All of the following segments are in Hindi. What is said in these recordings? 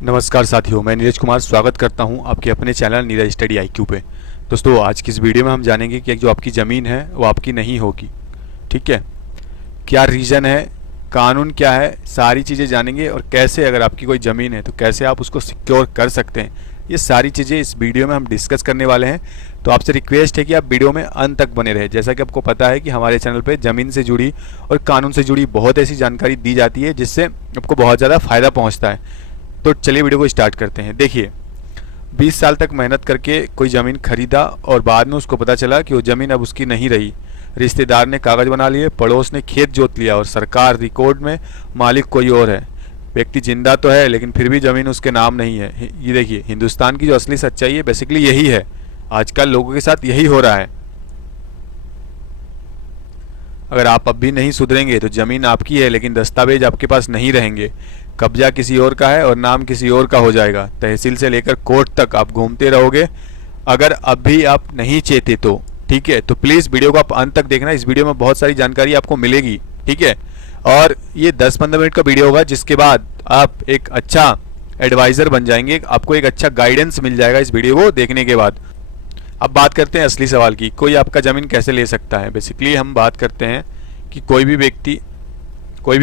नमस्कार साथियों, मैं नीरज कुमार स्वागत करता हूं आपके अपने चैनल नीरज स्टडी आईक्यू पे। दोस्तों, आज की इस वीडियो में हम जानेंगे कि जो आपकी ज़मीन है वो आपकी नहीं होगी। ठीक है, क्या रीज़न है, कानून क्या है, सारी चीज़ें जानेंगे। और कैसे, अगर आपकी कोई ज़मीन है तो कैसे आप उसको सिक्योर कर सकते हैं, ये सारी चीज़ें इस वीडियो में हम डिस्कस करने वाले हैं। तो आपसे रिक्वेस्ट है कि आप वीडियो में अंत तक बने रहे। जैसा कि आपको पता है कि हमारे चैनल पे ज़मीन से जुड़ी और कानून से जुड़ी बहुत ऐसी जानकारी दी जाती है जिससे आपको बहुत ज़्यादा फ़ायदा पहुँचता है। तो चलिए वीडियो को स्टार्ट करते हैं। देखिए, 20 साल तक मेहनत करके कोई ज़मीन खरीदा और बाद में उसको पता चला कि वो ज़मीन अब उसकी नहीं रही। रिश्तेदार ने कागज़ बना लिए, पड़ोस ने खेत जोत लिया और सरकार रिकॉर्ड में मालिक कोई और है। व्यक्ति जिंदा तो है लेकिन फिर भी ज़मीन उसके नाम नहीं है। ये देखिए, हिंदुस्तान की जो असली सच्चाई है बेसिकली यही है। आजकल लोगों के साथ यही हो रहा है। अगर आप अब भी नहीं सुधरेंगे तो ज़मीन आपकी है लेकिन दस्तावेज आपके पास नहीं रहेंगे। कब्जा किसी और का है और नाम किसी और का हो जाएगा। तहसील से लेकर कोर्ट तक आप घूमते रहोगे अगर अब भी आप नहीं चेते तो। ठीक है, तो प्लीज़ वीडियो को आप अंत तक देखना। इस वीडियो में बहुत सारी जानकारी आपको मिलेगी। ठीक है, और ये 10-15 मिनट का वीडियो होगा जिसके बाद आप एक अच्छा एडवाइज़र बन जाएंगे। आपको एक अच्छा गाइडेंस मिल जाएगा इस वीडियो को देखने के बाद। अब बात करते हैं असली सवाल की, कोई आपका ज़मीन कैसे ले सकता है। बेसिकली हम बात करते हैं कि कोई भी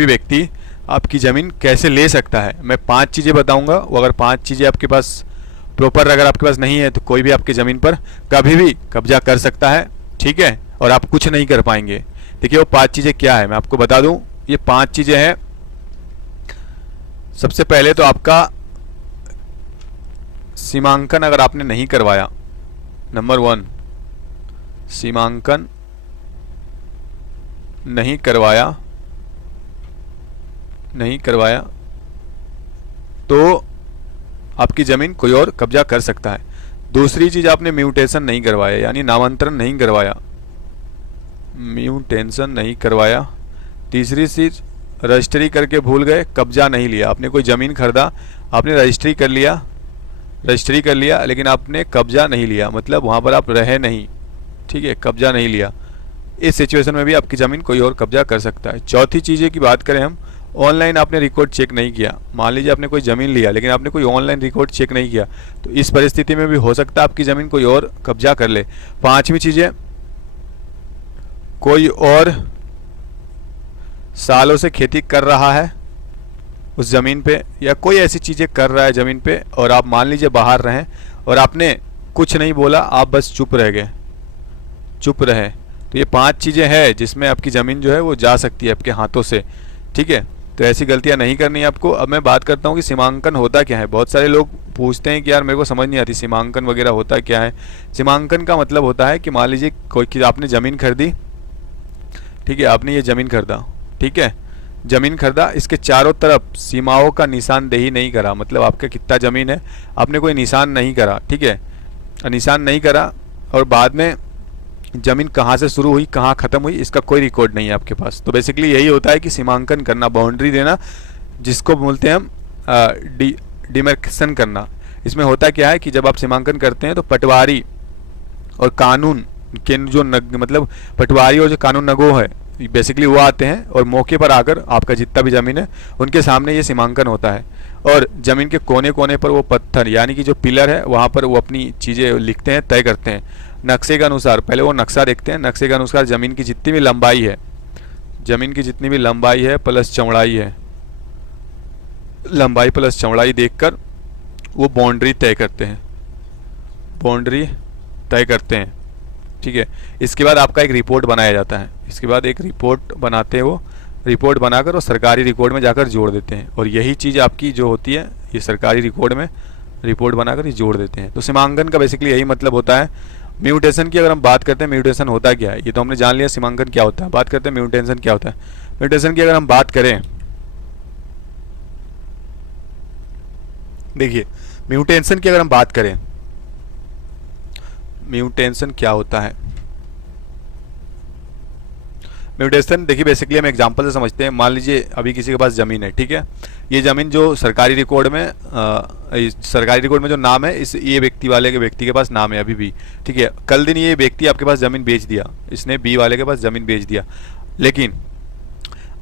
व्यक्ति आपकी ज़मीन कैसे ले सकता है। मैं 5 चीज़ें बताऊंगा। वो अगर 5 चीज़ें आपके पास प्रॉपर अगर आपके पास नहीं है तो कोई भी आपकी ज़मीन पर कभी भी कब्जा कर सकता है। ठीक है, और आप कुछ नहीं कर पाएंगे। देखिए, वो 5 चीज़ें क्या है मैं आपको बता दूं। ये 5 चीज़ें हैं। सबसे पहले तो आपका सीमांकन अगर आपने नहीं करवाया, नंबर 1, सीमांकन नहीं करवाया तो आपकी ज़मीन कोई और कब्जा कर सकता है। दूसरी चीज़, आपने म्यूटेशन नहीं करवाया यानी नामांतरण नहीं करवाया। तीसरी चीज़, रजिस्ट्री करके भूल गए, कब्जा नहीं लिया। आपने कोई ज़मीन खरीदा, आपने रजिस्ट्री कर लिया लेकिन आपने कब्जा नहीं लिया, मतलब वहाँ पर आप रहे नहीं। ठीक है, कब्जा नहीं लिया। इस सिचुएशन में भी आपकी ज़मीन कोई और कब्जा कर सकता है। चौथी चीज़ें की बात करें हम, ऑनलाइन आपने रिकॉर्ड चेक नहीं किया। मान लीजिए आपने कोई ज़मीन लिया लेकिन आपने कोई ऑनलाइन रिकॉर्ड चेक नहीं किया, तो इस परिस्थिति में भी हो सकता है आपकी ज़मीन कोई और कब्जा कर ले। 5वीं चीज़ है, कोई और सालों से खेती कर रहा है उस ज़मीन पे, या कोई ऐसी चीज़ें कर रहा है ज़मीन पे और आप मान लीजिए बाहर रहें और आपने कुछ नहीं बोला, आप बस चुप रहे। तो ये 5 चीज़ें हैं जिसमें आपकी ज़मीन जो है वो जा सकती है आपके हाथों से। ठीक है, तो ऐसी गलतियां नहीं करनी है आपको। अब मैं बात करता हूँ कि सीमांकन होता क्या है। बहुत सारे लोग पूछते हैं कि यार मेरे को समझ नहीं आती सीमांकन वगैरह होता क्या है। सीमांकन का मतलब होता है कि मान लीजिए कोई आपने ज़मीन खरीदी। ठीक है, आपने ये ज़मीन खरीदा। ठीक है, ज़मीन खरीदा, इसके चारों तरफ सीमाओं का निशानदेही नहीं करा, मतलब आपका कितना ज़मीन है आपने कोई निशान नहीं करा। ठीक है, निशान नहीं करा और बाद में ज़मीन कहाँ से शुरू हुई कहाँ ख़त्म हुई इसका कोई रिकॉर्ड नहीं है आपके पास। तो बेसिकली यही होता है कि सीमांकन करना, बाउंड्री देना, जिसको बोलते हैं हम डिमार्केशन करना। इसमें होता क्या है कि जब आप सीमांकन करते हैं तो पटवारी और कानून के जो मतलब पटवारी और जो कानून नगो है बेसिकली वो आते हैं और मौके पर आकर आपका जितना भी ज़मीन है उनके सामने ये सीमांकन होता है। और ज़मीन के कोने कोने पर वो पत्थर यानी कि जो पिलर है वहाँ पर वो अपनी चीज़ें लिखते हैं, तय करते हैं नक्शे के अनुसार। पहले वो नक्शा देखते हैं, नक्शे के अनुसार ज़मीन की जितनी भी लंबाई है प्लस चौड़ाई है, लंबाई प्लस चौड़ाई देखकर वो बाउंड्री तय करते हैं। ठीक है, इसके बाद आपका एक रिपोर्ट बनाया जाता है। इसके बाद एक रिपोर्ट बनाते हैं, वो रिपोर्ट बनाकर वो सरकारी रिकॉर्ड में जाकर जोड़ देते हैं। और यही चीज़ आपकी जो होती है ये सरकारी रिकॉर्ड में रिपोर्ट बनाकर ये जोड़ देते हैं। तो सीमांकन का बेसिकली यही मतलब होता है। म्यूटेशन की अगर हम बात करते हैं, म्यूटेशन होता क्या है ये तो हमने जान लिया, सीमांकन क्या होता है। बात करते हैं म्यूटेशन क्या होता है। म्यूटेशन की अगर हम बात करें, देखिए म्यूटेशन की अगर हम बात करें, म्यूटेशन क्या होता है। म्यूटेशन देखिए बेसिकली हम एग्जांपल से समझते हैं। मान लीजिए अभी किसी के पास ज़मीन है। ठीक है, ये ज़मीन जो सरकारी रिकॉर्ड में जो नाम है इस ये व्यक्ति के पास नाम है अभी भी। ठीक है, कल दिन ये व्यक्ति आपके पास ज़मीन बेच दिया, इसने बी वाले के पास ज़मीन बेच दिया, लेकिन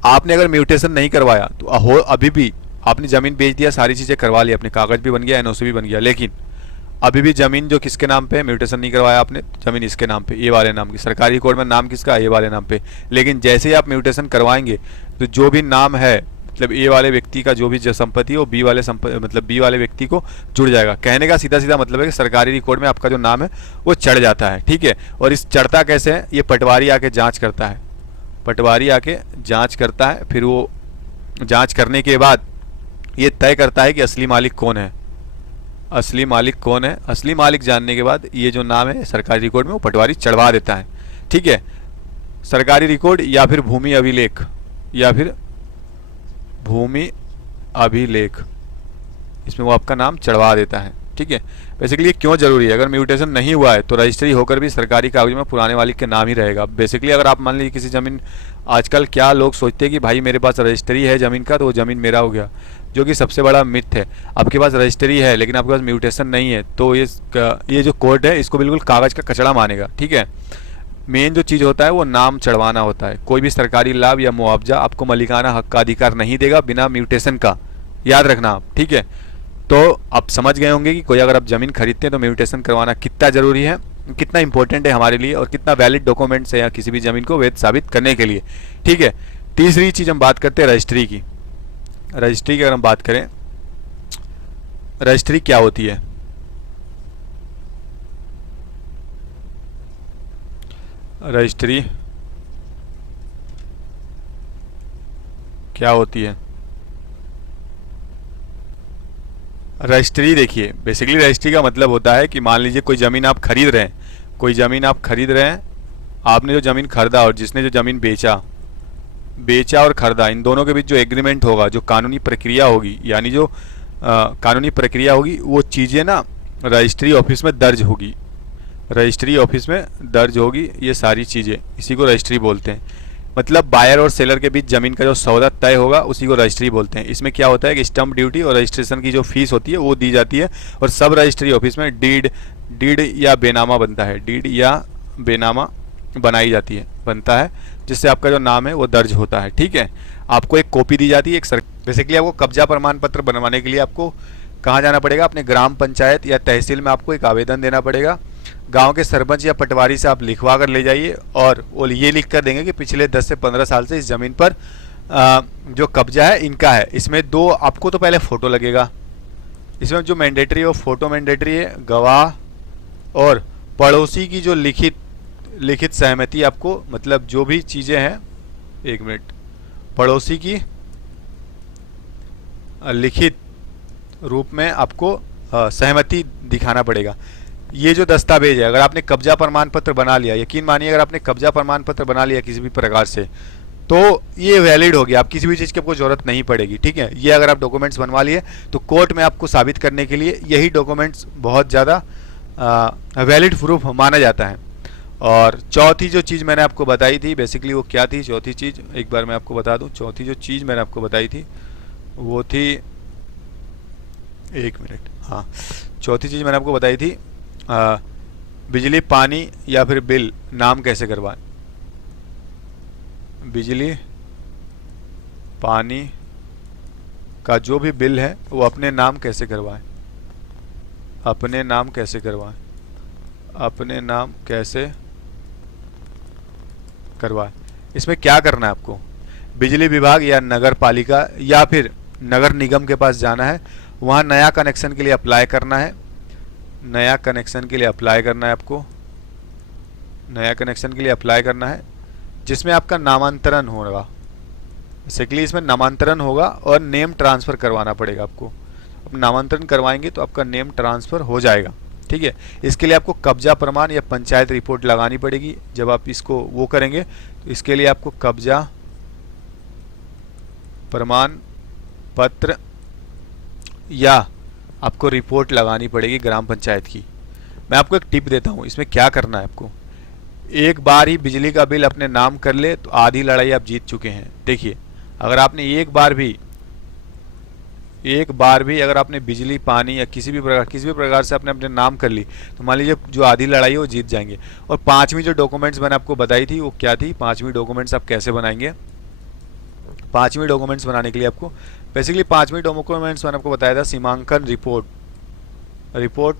आपने अगर म्यूटेशन नहीं करवाया तो अभी भी आपने ज़मीन बेच दिया, सारी चीज़ें करवा ली, अपने कागज़ भी बन गया, एनओसी भी बन गया, लेकिन अभी भी ज़मीन जो किसके नाम पे है, म्यूटेशन नहीं करवाया आपने, ज़मीन इसके नाम पे, ये वाले नाम की, सरकारी रिकॉर्ड में नाम किसका है, ये वाले नाम पे। लेकिन जैसे ही आप म्यूटेशन करवाएंगे तो जो भी नाम है, मतलब ए वाले व्यक्ति का जो भी संपत्ति है वो बी वाले मतलब बी वाले व्यक्ति को जुड़ जाएगा। कहने का सीधा सीधा मतलब है कि सरकारी रिकॉर्ड में आपका जो नाम है वो चढ़ जाता है, ठीक है। और इस चढ़ता कैसे है, ये पटवारी आके जांच करता है, पटवारी आके जांच करता है, फिर वो जांच करने के बाद ये तय करता है कि असली मालिक कौन है, असली मालिक कौन है। असली मालिक जानने के बाद ये जो नाम है सरकारी रिकॉर्ड में वो पटवारी चढ़वा देता है, ठीक है। सरकारी रिकॉर्ड या फिर भूमि अभिलेख, या फिर भूमि अभिलेख, इसमें वो आपका नाम चढ़वा देता है, ठीक है। बेसिकली ये क्यों जरूरी है, अगर म्यूटेशन नहीं हुआ है तो रजिस्ट्री होकर भी सरकारी कागज में पुराने मालिक के नाम ही रहेगा। बेसिकली अगर आप मान लीजिए किसी ज़मीन, आजकल क्या लोग सोचते हैं कि भाई मेरे पास रजिस्ट्री है ज़मीन का तो वो ज़मीन मेरा हो गया, जो कि सबसे बड़ा मिथ है। आपके पास रजिस्ट्री है लेकिन आपके पास म्यूटेशन नहीं है तो ये जो कोर्ट है इसको बिल्कुल कागज़ का कचड़ा मानेगा, ठीक है। मेन जो चीज़ होता है वो नाम चढ़वाना होता है। कोई भी सरकारी लाभ या मुआवजा आपको मालिकाना हक का अधिकार नहीं देगा बिना म्यूटेशन का, याद रखना आप, ठीक है। तो आप समझ गए होंगे कि कोई अगर आप ज़मीन खरीदते हैं तो म्यूटेशन करवाना कितना ज़रूरी है, कितना इंपॉर्टेंट है हमारे लिए, और कितना वैलिड डॉक्यूमेंट्स है या किसी भी ज़मीन को वैध साबित करने के लिए, ठीक है। तीसरी चीज़ हम बात करते हैं रजिस्ट्री की। रजिस्ट्री की अगर हम बात करें, रजिस्ट्री क्या होती है, रजिस्ट्री क्या होती है। रजिस्ट्री देखिए, बेसिकली रजिस्ट्री का मतलब होता है कि मान लीजिए कोई ज़मीन आप खरीद रहे हैं, कोई ज़मीन आप खरीद रहे हैं, आपने जो ज़मीन खरीदा और जिसने जो ज़मीन बेचा और खरीदा, इन दोनों के बीच जो एग्रीमेंट होगा, जो कानूनी प्रक्रिया होगी, यानी जो कानूनी प्रक्रिया होगी, वो चीज़ें ना रजिस्ट्री ऑफिस में दर्ज होगी, रजिस्ट्री ऑफिस में दर्ज होगी ये सारी चीज़ें, इसी को रजिस्ट्री बोलते हैं। मतलब बायर और सेलर के बीच ज़मीन का जो सौदा तय होगा उसी को रजिस्ट्री बोलते हैं। इसमें क्या होता है कि स्टम्प ड्यूटी और रजिस्ट्रेशन की जो फीस होती है वो दी जाती है, और सब रजिस्ट्री ऑफिस में डीड या बेनामा बनता है, डीड या बेनामा बनाई बनता है, जिससे आपका जो नाम है वो दर्ज होता है, ठीक है। आपको एक कॉपी दी जाती है, बेसिकली आपको कब्जा प्रमाण पत्र बनवाने के लिए आपको कहाँ जाना पड़ेगा, अपने ग्राम पंचायत या तहसील में आपको एक आवेदन देना पड़ेगा। गांव के सरपंच या पटवारी से आप लिखवा कर ले जाइए, और वो ये लिख कर देंगे कि पिछले 10 से 15 साल से इस ज़मीन पर जो कब्जा है इनका है। इसमें दो आपको तो पहले फ़ोटो लगेगा, इसमें जो मैंडेटरी है वो फ़ोटो मैंडेटरी है, गवाह और पड़ोसी की जो लिखित सहमति आपको, मतलब जो भी चीज़ें हैं, एक मिनट, पड़ोसी की लिखित रूप में आपको सहमति दिखाना पड़ेगा। ये जो दस्तावेज है, अगर आपने कब्जा प्रमाण पत्र बना लिया, यकीन मानिए अगर आपने कब्जा प्रमाण पत्र बना लिया किसी भी प्रकार से, तो ये वैलिड हो गया, आप किसी भी चीज़ की आपको जरूरत नहीं पड़ेगी, ठीक है। ये अगर आप डॉक्यूमेंट्स बनवा लिए तो कोर्ट में आपको साबित करने के लिए यही डॉक्यूमेंट्स बहुत ज़्यादा वैलिड प्रूफ माना जाता है। और चौथी जो चीज़ मैंने आपको बताई थी, बेसिकली वो क्या थी, चौथी चीज़ एक बार मैं आपको बता दूं। चौथी जो चीज़ मैंने आपको बताई थी वो थी, एक मिनट, हाँ, चौथी चीज़ मैंने आपको बताई थी, बिजली पानी या फिर बिल नाम कैसे करवाएं, बिजली पानी का जो भी बिल है वो अपने नाम कैसे करवाएं, अपने नाम कैसे करवाएं, अपने नाम कैसे करवाएं। इसमें क्या करना है आपको, बिजली विभाग या नगर पालिका या फिर नगर निगम के पास जाना है, वहाँ नया कनेक्शन के लिए अप्लाई करना है, नया कनेक्शन के लिए अप्लाई करना है आपको, नया कनेक्शन के लिए अप्लाई करना है, जिसमें आपका नामांतरण होगा। बेसिकली इसमें नामांतरण होगा और नेम ट्रांसफ़र करवाना पड़ेगा आपको। अब नामांतरण करवाएंगे तो आपका नेम ट्रांसफ़र हो जाएगा, ठीक है। इसके लिए आपको कब्जा प्रमाण या पंचायत रिपोर्ट लगानी पड़ेगी। जब आप इसको वो करेंगे तो इसके लिए आपको कब्जा प्रमाण पत्र या आपको रिपोर्ट लगानी पड़ेगी ग्राम पंचायत की। मैं आपको एक टिप देता हूँ, इसमें क्या करना है आपको, एक बार ही बिजली का बिल अपने नाम कर ले तो आधी लड़ाई आप जीत चुके हैं। देखिए, अगर आपने एक बार भी अगर आपने बिजली पानी या किसी भी प्रकार से आपने अपने नाम कर ली तो मान लीजिए जो आधी लड़ाई है वो जीत जाएंगे। और पांचवी जो डॉक्यूमेंट्स मैंने आपको बताई थी वो क्या थी, पांचवी डॉक्यूमेंट्स आप कैसे बनाएंगे, पांचवी डॉक्यूमेंट्स बनाने के लिए आपको बेसिकली पांचवी डॉक्यूमेंट्स मैंने आपको बताया था सीमांकन रिपोर्ट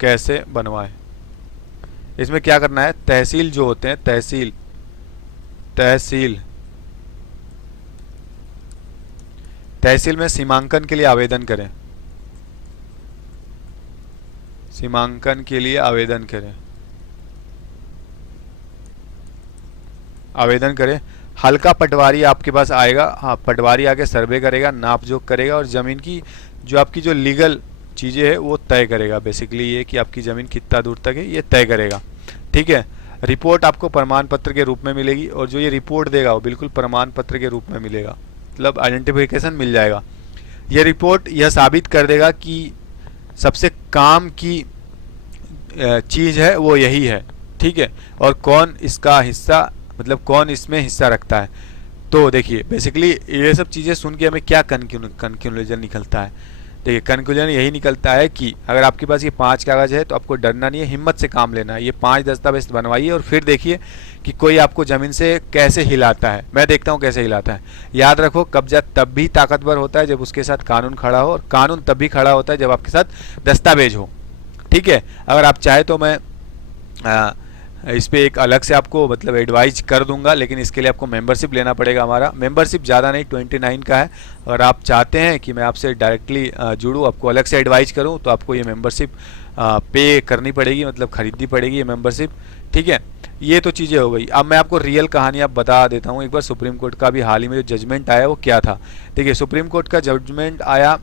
कैसे बनवाएं। इसमें क्या करना है, तहसील जो होते हैं तहसील में सीमांकन के लिए आवेदन करें, सीमांकन के लिए आवेदन करें। हल्का पटवारी आपके पास आएगा, हाँ पटवारी आके सर्वे करेगा, नाप जोख करेगा और ज़मीन की जो आपकी जो लीगल चीज़ें है वो तय करेगा। बेसिकली ये कि आपकी ज़मीन कितना दूर तक है ये तय करेगा, ठीक है। रिपोर्ट आपको प्रमाण पत्र के रूप में मिलेगी और जो ये रिपोर्ट देगा वो बिल्कुल प्रमाण पत्र के रूप में मिलेगा, मतलब आइडेंटिफिकेशन मिल जाएगा। ये रिपोर्ट यह साबित कर देगा कि सबसे काम की चीज़ है वो यही है, ठीक है, और कौन इसका हिस्सा मतलब कौन इसमें हिस्सा रखता है। तो देखिए बेसिकली ये सब चीज़ें सुन के हमें क्या कंक्लूजन निकलता है। देखिए कंक्लूजन यही निकलता है कि अगर आपके पास ये 5 कागज़ है तो आपको डरना नहीं है, हिम्मत से काम लेना है। ये 5 दस्तावेज बनवाइए और फिर देखिए कि कोई आपको ज़मीन से कैसे हिलाता है। मैं देखता हूँ कैसे हिलाता है। याद रखो, कब्जा तब भी ताकतवर होता है जब उसके साथ कानून खड़ा हो, और कानून तब भी खड़ा होता है जब आपके साथ दस्तावेज हो, ठीक है। अगर आप चाहे तो मैं इस पर एक अलग से आपको मतलब एडवाइज कर दूंगा, लेकिन इसके लिए आपको मेंबरशिप लेना पड़ेगा। हमारा मेंबरशिप ज़्यादा नहीं 29 का है। अगर आप चाहते हैं कि मैं आपसे डायरेक्टली जुड़ूँ, आपको अलग से एडवाइज करूँ, तो आपको ये मेंबरशिप पे करनी पड़ेगी, मतलब खरीदनी पड़ेगी ये मेंबरशिप, ठीक है। ये तो चीज़ें हो गई। अब मैं आपको रियल कहानी आप बता देता हूँ एक बार। सुप्रीम कोर्ट का भी हाल ही में जो जजमेंट आया वो क्या था। देखिए सुप्रीम कोर्ट का जजमेंट आया,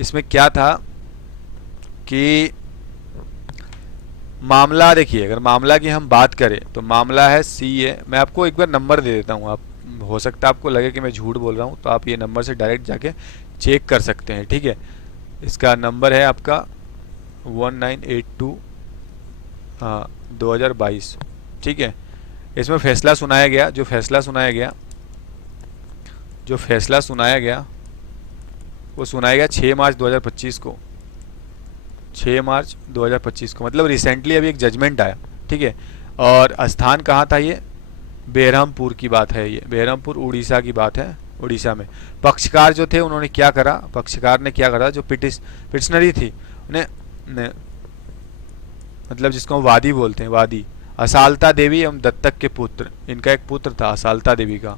इसमें क्या था कि मामला, देखिए अगर मामला की हम बात करें तो मामला है CA। मैं आपको एक बार नंबर दे देता हूँ, आप हो सकता है आपको लगे कि मैं झूठ बोल रहा हूँ, तो आप ये नंबर से डायरेक्ट जाके चेक कर सकते हैं, ठीक है। इसका नंबर है आपका 1982 2022, ठीक है। इसमें फैसला सुनाया गया, जो फैसला सुनाया गया वो सुनाया गया 6 मार्च 2025 को, 6 मार्च 2025 को, मतलब रिसेंटली अभी एक जजमेंट आया, ठीक है। और स्थान कहाँ था, ये बेरहमपुर की बात है, ये बेरहमपुर उड़ीसा की बात है। उड़ीसा में पक्षकार जो थे उन्होंने क्या करा, पक्षकार ने क्या करा, जो पिटिशनरी थी उन्हें मतलब जिसको हम वादी बोलते हैं, वादी असालता देवी एवं दत्तक के पुत्र, इनका एक पुत्र था असालता देवी का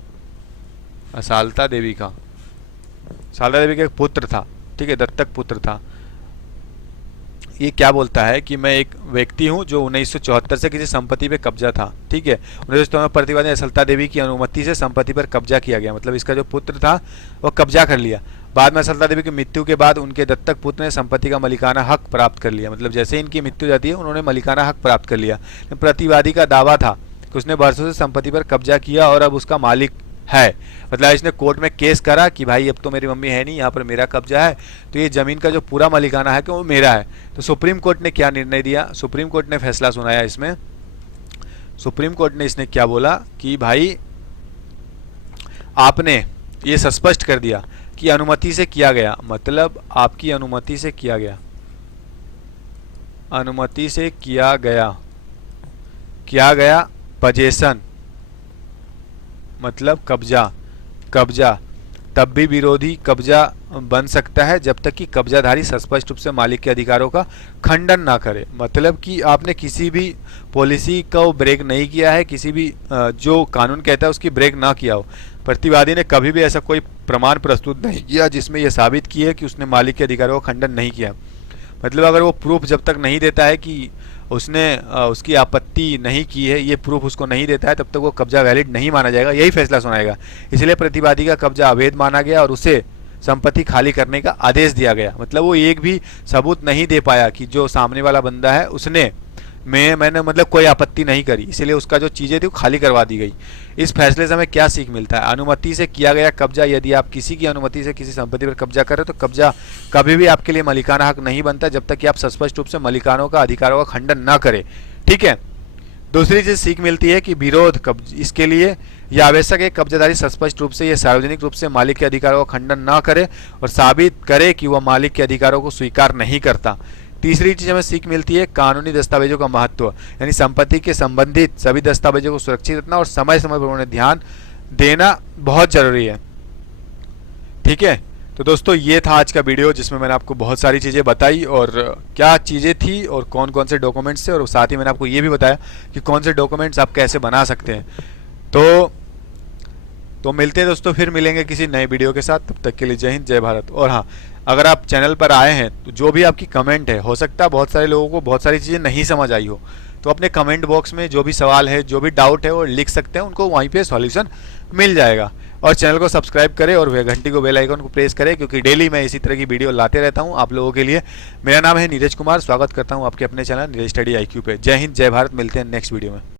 एक पुत्र था, ठीक है, दत्तक पुत्र था। ये क्या बोलता है कि मैं एक व्यक्ति हूं जो 1974 से किसी संपत्ति पे कब्जा था, ठीक है। 1974 में प्रतिवादी असालता देवी की अनुमति से संपत्ति पर कब्जा किया गया, मतलब इसका जो पुत्र था वो कब्जा कर लिया। बाद में असालता देवी की मृत्यु के बाद उनके दत्तक पुत्र ने संपत्ति का मालिकाना हक प्राप्त कर लिया, मतलब जैसे इनकी मृत्यु जाती है उन्होंने मालिकाना हक प्राप्त कर लिया। प्रतिवादी का दावा था कि उसने वर्षों से संपत्ति पर कब्जा किया और अब उसका मालिक है, मतलब इसने कोर्ट में केस करा कि भाई अब तो मेरी मम्मी है नहीं, यहाँ पर मेरा कब्जा है, तो ये जमीन का जो पूरा मालिकाना है कि वो मेरा है। तो सुप्रीम कोर्ट ने क्या निर्णय दिया, सुप्रीम कोर्ट ने फैसला सुनाया इसमें। सुप्रीम कोर्ट ने इसने क्या बोला कि भाई आपने ये स्पष्ट कर दिया कि अनुमति से किया गया, मतलब आपकी अनुमति से किया गया, अनुमति से किया गया पजेशन मतलब कब्जा तब भी विरोधी कब्जा बन सकता है जब तक कि कब्जाधारी स्पष्ट रूप से मालिक के अधिकारों का खंडन ना करे। मतलब कि आपने किसी भी पॉलिसी का ब्रेक नहीं किया है, किसी भी जो कानून कहता है उसकी ब्रेक ना किया हो। प्रतिवादी ने कभी भी ऐसा कोई प्रमाण प्रस्तुत नहीं किया जिसमें यह साबित की है कि उसने मालिक के अधिकारों का खंडन नहीं किया। मतलब अगर वो प्रूफ जब तक नहीं देता है कि उसने उसकी आपत्ति नहीं की है, ये प्रूफ उसको नहीं देता है, तब तक वो कब्जा वैलिड नहीं माना जाएगा, यही फैसला सुनाएगा। इसलिए प्रतिवादी का कब्जा अवैध माना गया और उसे संपत्ति खाली करने का आदेश दिया गया। मतलब वो एक भी सबूत नहीं दे पाया कि जो सामने वाला बंदा है उसने मैंने मतलब कोई आपत्ति नहीं करी, इसलिए उसका जो चीज़ें थी वो खाली करवा दी गई। इस फैसले से हमें क्या सीख मिलता है, अनुमति से किया गया कब्जा, यदि आप किसी की अनुमति से किसी संपत्ति पर कब्जा करें तो कब्जा कभी भी आपके लिए मालिकाना हक नहीं बनता जब तक कि आप स्पष्ट रूप से मालिकानों का अधिकारों का खंडन ना करें, ठीक है। दूसरी चीज सीख मिलती है कि विरोध इसके लिए यह आवश्यक है कब्जादारी स्पष्ट रूप से, यह सार्वजनिक रूप से मालिक के अधिकारों का खंडन ना करे और साबित करे कि वह मालिक के अधिकारों को स्वीकार नहीं करता। तीसरी चीज हमें सीख मिलती है कानूनी दस्तावेजों का महत्व, यानी संपत्ति के संबंधित सभी दस्तावेजों को सुरक्षित रखना और समय समय पर उन्हें ध्यान देना बहुत ज़रूरी है। ठीक है, तो दोस्तों ये था आज का वीडियो जिसमें मैंने आपको बहुत सारी चीज़ें बताई और क्या चीज़ें थी और कौन कौन से डॉक्यूमेंट्स थे, और साथ ही मैंने आपको ये भी बताया कि कौन से डॉक्यूमेंट्स आप कैसे बना सकते हैं। तो मिलते हैं दोस्तों, फिर मिलेंगे किसी नए वीडियो के साथ। तब तक के लिए जय हिंद, जय भारत। और हाँ, अगर आप चैनल पर आए हैं तो जो भी आपकी कमेंट है, हो सकता है बहुत सारे लोगों को बहुत सारी चीज़ें नहीं समझ आई हो, तो अपने कमेंट बॉक्स में जो भी सवाल है, जो भी डाउट है वो लिख सकते हैं, उनको वहीं पे सॉल्यूशन मिल जाएगा। और चैनल को सब्सक्राइब करें और वे घंटी को, बेल आइकन को प्रेस करें, क्योंकि डेली मैं इसी तरह की वीडियो लाते रहता हूं आप लोगों के लिए। मेरा नाम है नीरज कुमार, स्वागत करता हूं आपके अपने चैनल नीरज स्टडी IQ पे। जय हिंद, जय भारत। मिलते हैं नेक्स्ट वीडियो में।